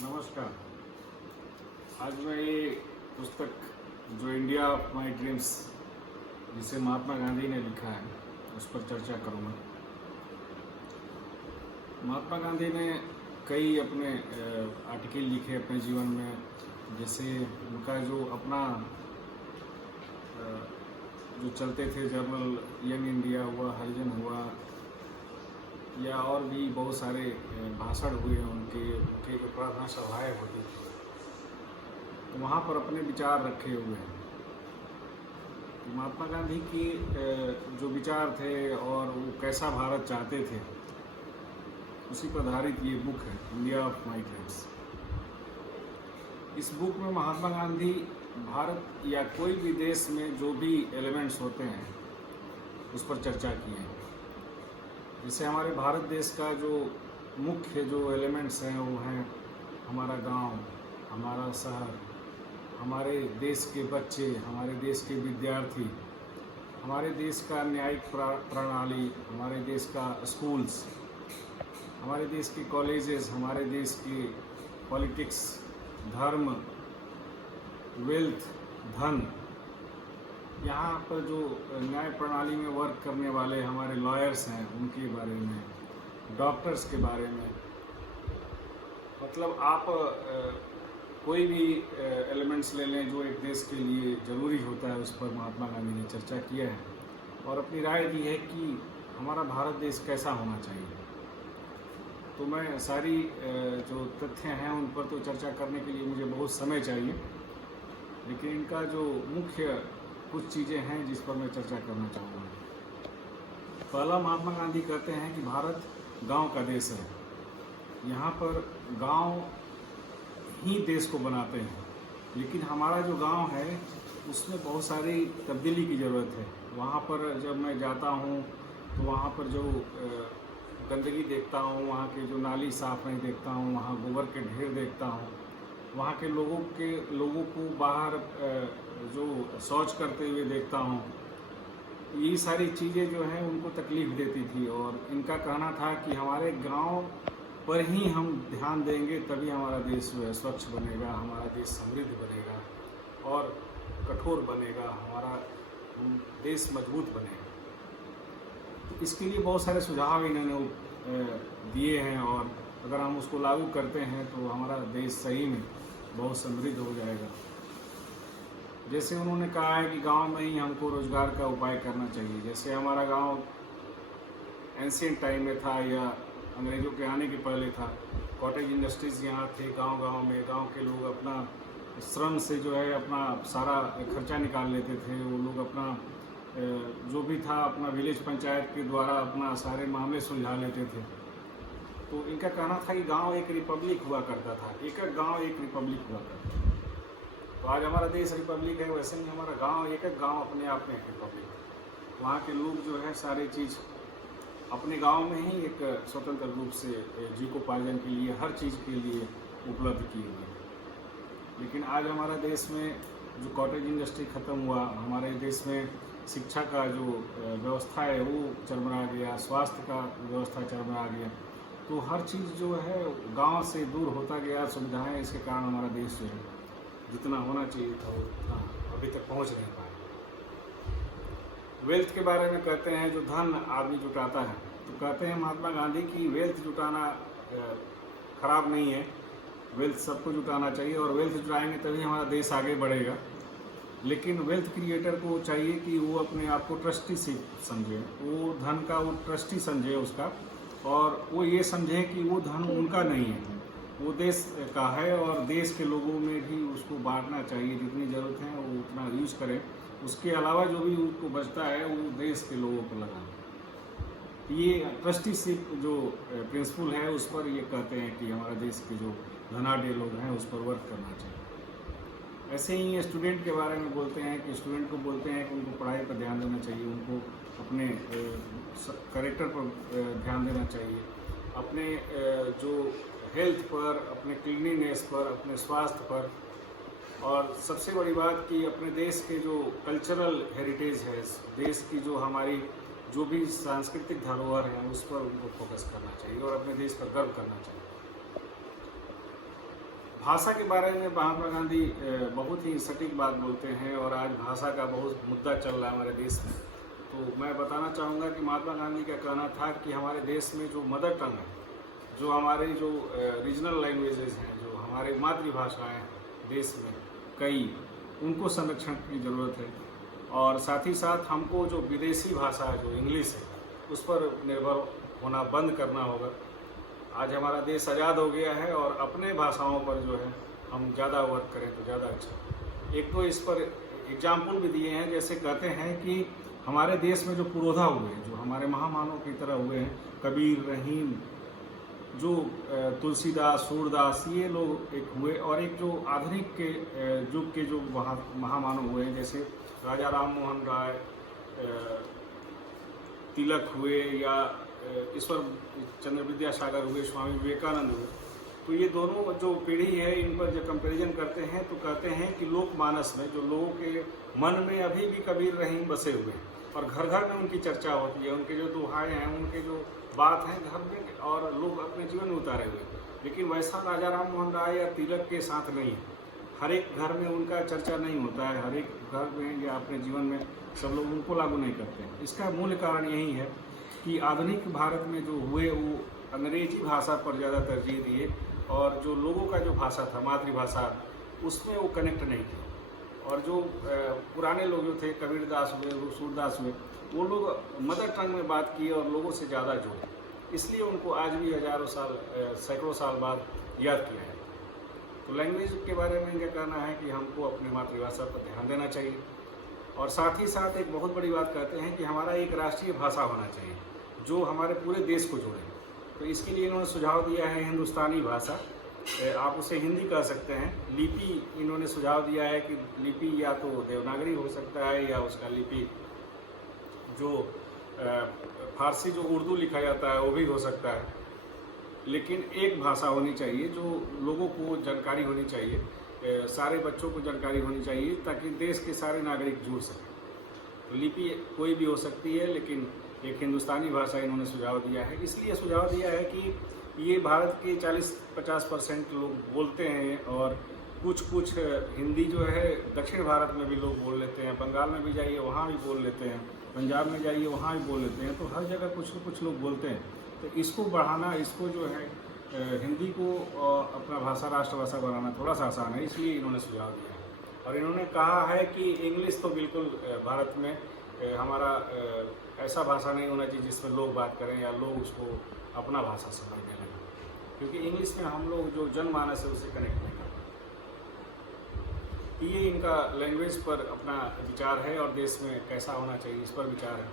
नमस्कार। आज मैं ये पुस्तक जो इंडिया ऑफ माई ड्रीम्स जिसे महात्मा गांधी ने लिखा है उस पर चर्चा करूँगा। महात्मा गांधी ने कई अपने आर्टिकल लिखे अपने जीवन में, जैसे उनका जो अपना जो चलते थे जर्नल यंग इंडिया हुआ, हरिजन हुआ, या और भी बहुत सारे भाषण हुए उनके जो प्रार्थना सभाएँ होती थी, तो वहाँ पर अपने विचार रखे हुए हैं। तो महात्मा गांधी की जो विचार थे और वो कैसा भारत चाहते थे, उसी पर आधारित ये बुक है, इंडिया ऑफ माई ड्रीम्स। इस बुक में महात्मा गांधी भारत या कोई भी देश में जो भी एलिमेंट्स होते हैं उस पर चर्चा की है। जैसे हमारे भारत देश का जो मुख्य जो एलिमेंट्स हैं वो हैं हमारा गांव, हमारा शहर, हमारे देश के बच्चे, हमारे देश के विद्यार्थी, हमारे देश का न्यायिक प्रणाली, हमारे देश का स्कूल्स, हमारे देश के कॉलेजेस, हमारे देश की पॉलिटिक्स, धर्म, वेल्थ, धन, यहाँ पर जो न्याय प्रणाली में वर्क करने वाले हमारे लॉयर्स हैं उनके बारे में, डॉक्टर्स के बारे में, मतलब आप कोई भी एलिमेंट्स ले लें जो एक देश के लिए ज़रूरी होता है, उस पर महात्मा गांधी ने चर्चा किया है और अपनी राय दी है कि हमारा भारत देश कैसा होना चाहिए। तो मैं सारी जो तथ्य हैं उन पर तो चर्चा करने के लिए मुझे बहुत समय चाहिए, लेकिन इनका जो मुख्य कुछ चीज़ें हैं जिस पर मैं चर्चा करना चाहूँगा। पहला, महात्मा गांधी कहते हैं कि भारत गांव का देश है। यहाँ पर गांव ही देश को बनाते हैं, लेकिन हमारा जो गांव है उसमें बहुत सारी तब्दीली की ज़रूरत है। वहाँ पर जब मैं जाता हूँ तो वहाँ पर जो गंदगी देखता हूँ, वहाँ के जो नाली साफ़ नहीं देखता हूँ, वहाँ गोबर के ढेर देखता हूँ, वहाँ के लोगों को बाहर जो शौच करते हुए देखता हूँ, ये सारी चीज़ें जो हैं उनको तकलीफ़ देती थी। और इनका कहना था कि हमारे गांव पर ही हम ध्यान देंगे तभी हमारा देश जो है स्वच्छ बनेगा, हमारा देश समृद्ध बनेगा और कठोर बनेगा, हमारा देश मजबूत बनेगा। तो इसके लिए बहुत सारे सुझाव इन्होंने दिए हैं और अगर हम उसको लागू करते हैं तो हमारा देश सही में बहुत समृद्ध हो जाएगा। जैसे उन्होंने कहा है कि गांव में ही हमको रोज़गार का उपाय करना चाहिए। जैसे हमारा गांव एंशिएंट टाइम में था या अंग्रेज़ों के आने के पहले था, कॉटेज इंडस्ट्रीज़ यहाँ थे गांव-गांव में। गांव के लोग अपना श्रम से जो है अपना सारा खर्चा निकाल लेते थे। वो लोग अपना जो भी था अपना विलेज पंचायत के द्वारा अपना सारे मामले सुलझा लेते थे। तो इनका कहना था कि गांव एक रिपब्लिक हुआ करता था, एक गांव एक रिपब्लिक हुआ करता था। तो आज हमारा देश रिपब्लिक है, वैसे ही हमारा गांव एक गांव अपने आप में एक रिपब्लिक है। वहाँ के लोग जो है सारी चीज़ अपने गांव में ही एक स्वतंत्र रूप से जीविकोपार्जन के लिए हर चीज़ के लिए उपलब्ध की हुई है। लेकिन आज हमारा देश में जो कॉटेज इंडस्ट्री ख़त्म हुआ, हमारे देश में शिक्षा का जो व्यवस्था है वो चरमरा गया, स्वास्थ्य का व्यवस्था चरमरा गया। तो हर चीज़ जो है गांव से दूर होता गया, सुविधाएं, इसके कारण हमारा देश जो है जितना होना चाहिए था वो उतना अभी तक पहुंच नहीं पाया। वेल्थ के बारे में कहते हैं, जो धन आदमी जुटाता है, तो कहते हैं महात्मा गांधी की वेल्थ जुटाना खराब नहीं है, वेल्थ सबको जुटाना चाहिए और वेल्थ जुटाएंगे तभी हमारा देश आगे बढ़ेगा। लेकिन वेल्थ क्रिएटर को चाहिए कि वो अपने आप को ट्रस्टीशिप समझे, वो धन का वो ट्रस्टी समझे उसका, और वो ये समझे कि वो धन उनका नहीं है, वो देश का है और देश के लोगों में भी उसको बांटना चाहिए। जितनी ज़रूरत है वो उतना यूज़ करें, उसके अलावा जो भी उनको बचता है वो देश के लोगों को लगाएं। ये ट्रस्टीशिप जो प्रिंसिपल है उस पर ये कहते हैं कि हमारे देश के जो धनाढ़ लोग हैं उस पर वर्क करना चाहिए। ऐसे ही स्टूडेंट के बारे में बोलते हैं कि स्टूडेंट को बोलते हैं कि उनको पढ़ाई पर ध्यान देना चाहिए, उनको अपने कैरेक्टर पर ध्यान देना चाहिए, अपने जो हेल्थ पर, अपने क्लीनिनेस पर, अपने स्वास्थ्य पर, और सबसे बड़ी बात कि अपने देश के जो कल्चरल हेरिटेज है, देश की जो हमारी जो भी सांस्कृतिक धरोहर है उस पर उनको फोकस करना चाहिए और अपने देश पर गर्व करना चाहिए। भाषा के बारे में महात्मा गांधी बहुत ही सटीक बात बोलते हैं और आज भाषा का बहुत मुद्दा चल रहा है हमारे देश में। तो मैं बताना चाहूँगा कि महात्मा गांधी का कहना था कि हमारे देश में जो मदर टंग है, जो हमारे जो रीजनल लैंग्वेजेस हैं, जो हमारे मातृभाषाएँ हैं देश में कई, उनको संरक्षण की ज़रूरत है। और साथ ही साथ हमको जो विदेशी भाषा है, जो इंग्लिश है, उस पर निर्भर होना बंद करना होगा। आज हमारा देश आज़ाद हो गया है और अपने भाषाओं पर जो है हम ज़्यादा वर्क करें तो ज़्यादा अच्छा। एक तो इस पर एग्जाम्पल भी दिए हैं, जैसे कहते हैं कि हमारे देश में जो पुरोधा हुए हैं, जो हमारे महामानव की तरह हुए हैं, कबीर, रहीम, जो तुलसीदास, सूरदास, ये लोग एक हुए, और एक जो आधुनिक के युग के जो महामानव हुए हैं, जैसे राजा राम मोहन राय, तिलक हुए, या ईश्वर चंद्र विद्यासागर हुए, स्वामी विवेकानंद हुए। तो ये दोनों जो पीढ़ी है, इन पर जब कंपैरिजन करते हैं तो कहते हैं कि लोकमानस में, जो लोगों के मन में अभी भी कबीर, रहीम बसे हुए हैं और घर घर में उनकी चर्चा होती है, उनके जो दोहाए हैं, उनके जो बात हैं घर में, और लोग अपने जीवन में उतारे हुए हैं। लेकिन वैसा राजा राम मोहन राय या तिलक के साथ नहीं है। हर एक घर में उनका चर्चा नहीं होता है, हर एक घर में या अपने जीवन में सब लोग उनको लागू नहीं करते हैं। इसका मूल कारण यही है कि आधुनिक भारत में जो हुए वो अंग्रेजी भाषा पर ज़्यादा तरजीह दिए, और जो लोगों का जो भाषा था, मातृभाषा, उसमें वो कनेक्ट नहीं थे। और जो पुराने लोग जो थे, कबीरदास हुए, सूरदास हुए, वो लोग मदर टंग में बात किए और लोगों से ज़्यादा जुड़े, इसलिए उनको आज भी हज़ारों साल, सैकड़ों साल बाद याद किया है। तो लैंग्वेज के बारे में इनका कहना है कि हमको अपनी मातृभाषा पर ध्यान देना चाहिए, और साथ ही साथ एक बहुत बड़ी बात कहते हैं कि हमारा एक राष्ट्रीय भाषा होना चाहिए जो हमारे पूरे देश को जोड़े। तो इसके लिए इन्होंने सुझाव दिया है हिंदुस्तानी भाषा, आप उसे हिंदी कह सकते हैं। लिपि इन्होंने सुझाव दिया है कि लिपि या तो देवनागरी हो सकता है, या उसका लिपि जो फारसी, जो उर्दू लिखा जाता है, वो भी हो सकता है। लेकिन एक भाषा होनी चाहिए जो लोगों को जानकारी होनी चाहिए, सारे बच्चों को जानकारी होनी चाहिए, ताकि देश के सारे नागरिक जुड़ सकें। तो लिपि कोई भी हो सकती है, लेकिन एक हिंदुस्तानी भाषा इन्होंने सुझाव दिया है। इसलिए सुझाव दिया है कि ये भारत के 40-50% लोग बोलते हैं, और कुछ हिंदी जो है दक्षिण भारत में भी लोग बोल लेते हैं, बंगाल में भी जाइए वहाँ भी बोल लेते हैं, पंजाब में जाइए वहाँ भी बोल लेते हैं। तो हर जगह कुछ लोग बोलते हैं। तो इसको बढ़ाना, इसको जो है हिंदी को अपना भाषा, राष्ट्रभाषा बनाना थोड़ा सा आसान है, इसलिए इन्होंने सुझाव दिया है। और इन्होंने कहा है कि इंग्लिश तो बिल्कुल भारत में हमारा ऐसा भाषा नहीं होना चाहिए जिसमें लोग बात करें या लोग उसको अपना भाषा समझने लगें, क्योंकि इंग्लिश में हम लोग जो जनमानस है उससे कनेक्ट नहीं करते। ये इनका लैंग्वेज पर अपना विचार है, और देश में कैसा होना चाहिए इस पर विचार है।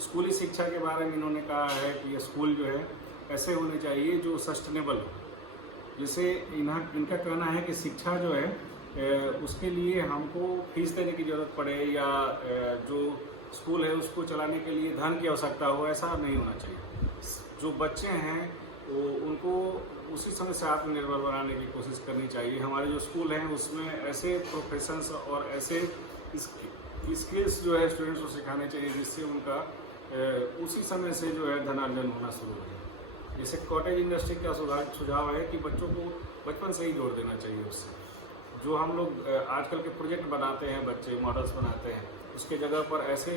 स्कूली शिक्षा के बारे में इन्होंने कहा है कि ये स्कूल जो है ऐसे होने चाहिए जो सस्टेनेबल हो। जैसे इनका कहना है कि शिक्षा जो है उसके लिए हमको फीस देने की ज़रूरत पड़े, या जो स्कूल है उसको चलाने के लिए धन की आवश्यकता हो, ऐसा नहीं होना चाहिए। जो बच्चे हैं वो उनको उसी समय से आत्मनिर्भर बनाने की कोशिश करनी चाहिए। हमारे जो स्कूल हैं उसमें ऐसे प्रोफेशंस और ऐसे स्किल्स जो है स्टूडेंट्स को सिखाने चाहिए, जिससे उनका उसी समय से जो है धनार्जन होना शुरू हो जाए। जैसे कॉटेज इंडस्ट्री का सुझाव है कि बच्चों को बचपन से ही जोड़ देना चाहिए उससे। जो हम लोग आजकल के प्रोजेक्ट बनाते हैं, बच्चे मॉडल्स बनाते हैं, उसके जगह पर ऐसे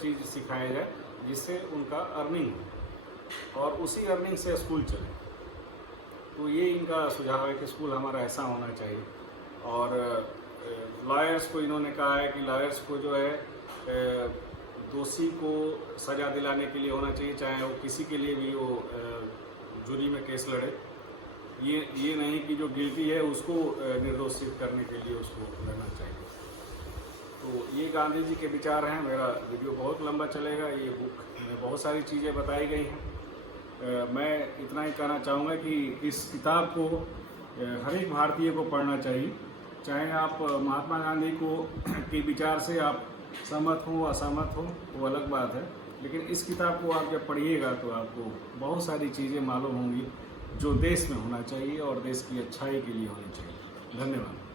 चीज़ सिखाया जाए जिससे उनका अर्निंग हो, और उसी अर्निंग से स्कूल चले। तो ये इनका सुझाव है कि स्कूल हमारा ऐसा होना चाहिए। और लॉयर्स को इन्होंने कहा है कि लॉयर्स को जो है दोषी को सज़ा दिलाने के लिए होना चाहिए, चाहे वो किसी के लिए भी वो जूरी में केस लड़े। ये नहीं कि जो गिल्टी है उसको निर्दोषित करने के लिए उसको लड़ना चाहिए। तो ये गांधी जी के विचार हैं। मेरा वीडियो बहुत लंबा चलेगा, ये बुक में बहुत सारी चीज़ें बताई गई हैं। मैं इतना ही कहना चाहूँगा कि इस किताब को हर एक भारतीय को पढ़ना चाहिए, चाहे आप महात्मा गांधी को के विचार से आप सहमत हो असहमत हो, वो अलग बात है। लेकिन इस किताब को आप जब पढ़िएगा तो आपको बहुत सारी चीज़ें मालूम होंगी जो देश में होना चाहिए और देश की अच्छाई के लिए होनी चाहिए। धन्यवाद।